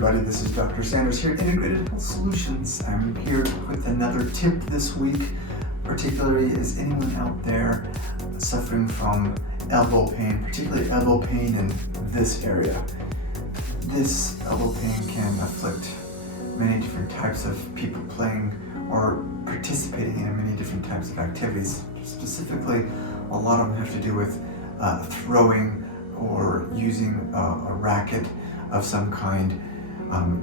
Everybody, this is Dr. Sanders here at Integrated Health Solutions. I'm here with another tip this week. Particularly, is anyone out there suffering from elbow pain, particularly elbow pain in this area? This elbow pain can afflict many different types of people playing or participating in many different types of activities. Specifically, a lot of them have to do with throwing or using a racket of some kind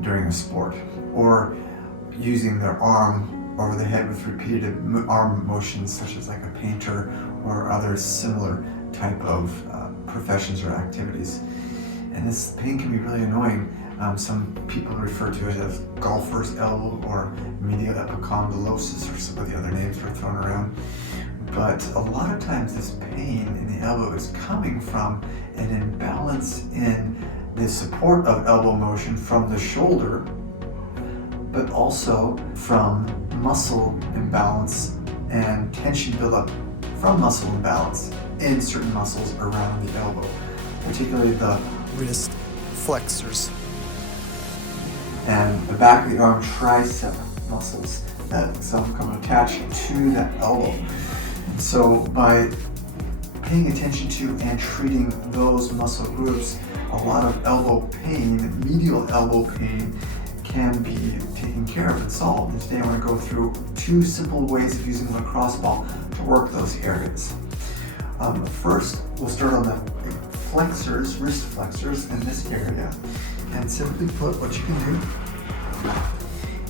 during a sport, or using their arm over the head with repeated arm motions, such as like a painter or other similar type of professions or activities. And this pain can be really annoying. Some people refer to it as golfer's elbow or medial epicondylosis, or some of the other names are thrown around. But a lot of times this pain in the elbow is coming from an imbalance in the support of elbow motion from the shoulder, but also from muscle imbalance and tension buildup from muscle imbalance in certain muscles around the elbow, particularly the wrist flexors and the back of the arm tricep muscles that some come attached to that elbow. So by paying attention to and treating those muscle groups, a lot of elbow pain, medial elbow pain, can be taken care of and solved. And today I want to go through two simple ways of using lacrosse-ball to work those areas. First, we'll start on the flexors, wrist flexors in this area. And simply put, what you can do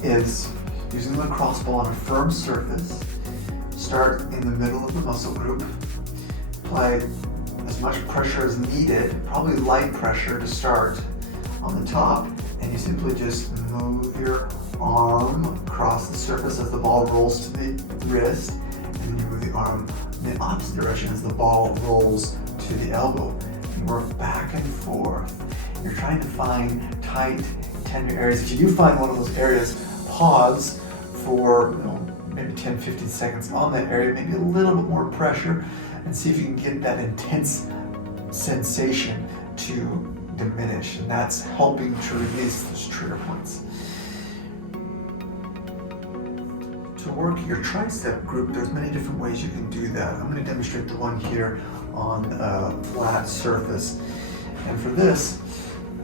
is, using the lacrosse-ball on a firm surface, start in the middle of the muscle group, apply as much pressure as needed, probably light pressure to start on the top, and you simply just move your arm across the surface as the ball rolls to the wrist, and then you move the arm in the opposite direction as the ball rolls to the elbow. You work back and forth. You're trying to find tight, tender areas. If you do find one of those areas, pause for maybe 10-15 seconds on that area, maybe a little bit more pressure, and see if you can get that intense sensation to diminish, and that's helping to release those trigger points. To work your tricep group, there's many different ways you can do that. I'm going to demonstrate the one here on a flat surface, and for this,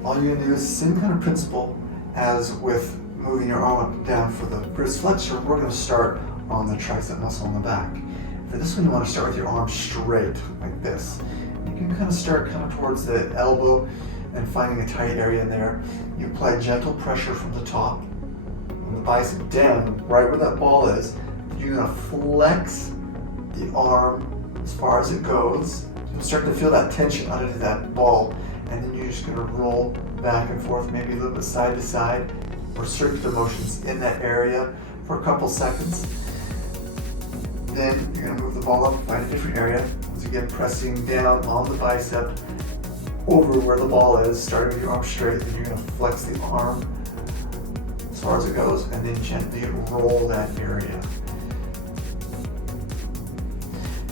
all you're going to do is the same kind of principle as with moving your arm up and down for the wrist flexor. We're going to start on the tricep muscle on the back. For this one, you want to start with your arm straight, like this. You can kind of start towards the elbow and finding a tight area in there. You apply gentle pressure from the top, on the bicep down, right where that ball is. You're going to flex the arm as far as it goes. You'll start to feel that tension underneath that ball, and then you're just going to roll back and forth, maybe a little bit side to side, or circular motions in that area for a couple seconds. Then you're going to move the ball up, find a different area. Once again, pressing down on the bicep over where the ball is, starting with your arm straight. Then you're going to flex the arm as far as it goes, and then gently roll that area.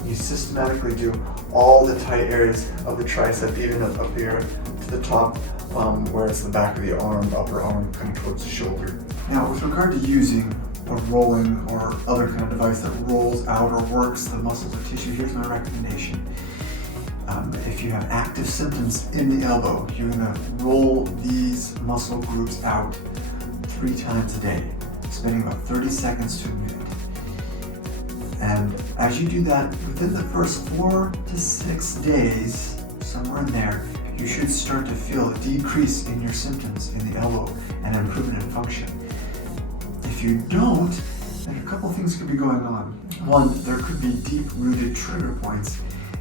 You systematically do all the tight areas of the tricep, even up here to the top, where it's the back of the arm, upper arm, kind of towards the shoulder. Now, with regard to using a rolling or other kind of device that rolls out or works the muscles or tissue, here's my recommendation. If you have active symptoms in the elbow, you're going to roll these muscle groups out 3 times a day, spending about 30 seconds to a minute. And as you do that, within the first 4 to 6 days, somewhere in there, you should start to feel a decrease in your symptoms in the elbow and an improvement in function. If you don't, then a couple things could be going on. One, there could be deep-rooted trigger points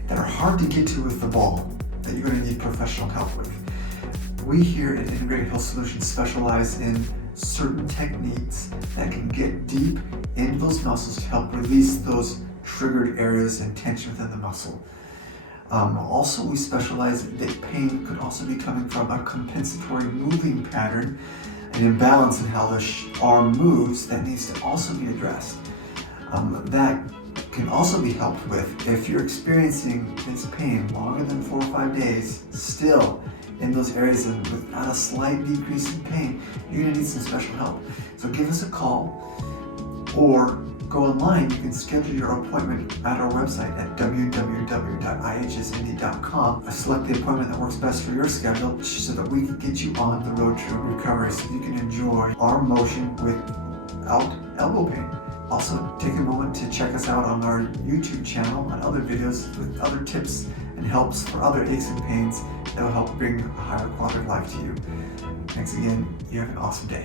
that are hard to get to with the ball that you're going to need professional help with. We here at Integrated Health Solutions specialize in certain techniques that can get deep into those muscles to help release those triggered areas and tension within the muscle. Also, we specialize that pain could also be coming from a compensatory moving pattern, an imbalance in how the arm moves that needs to also be addressed. That can also be helped with if you're experiencing this pain longer than 4 or 5 days. Still, in those areas and without a slight decrease in pain, you're going to need some special help. So give us a call or go online. You can schedule your appointment at our website at www.ihsindy.com. Select the appointment that works best for your schedule so that we can get you on the road to recovery so you can enjoy arm motion without elbow pain. Also, take a moment to check us out on our YouTube channel and other videos with other tips and helps for other aches and pains that will help bring a higher quality of life to you. Thanks again. You have an awesome day.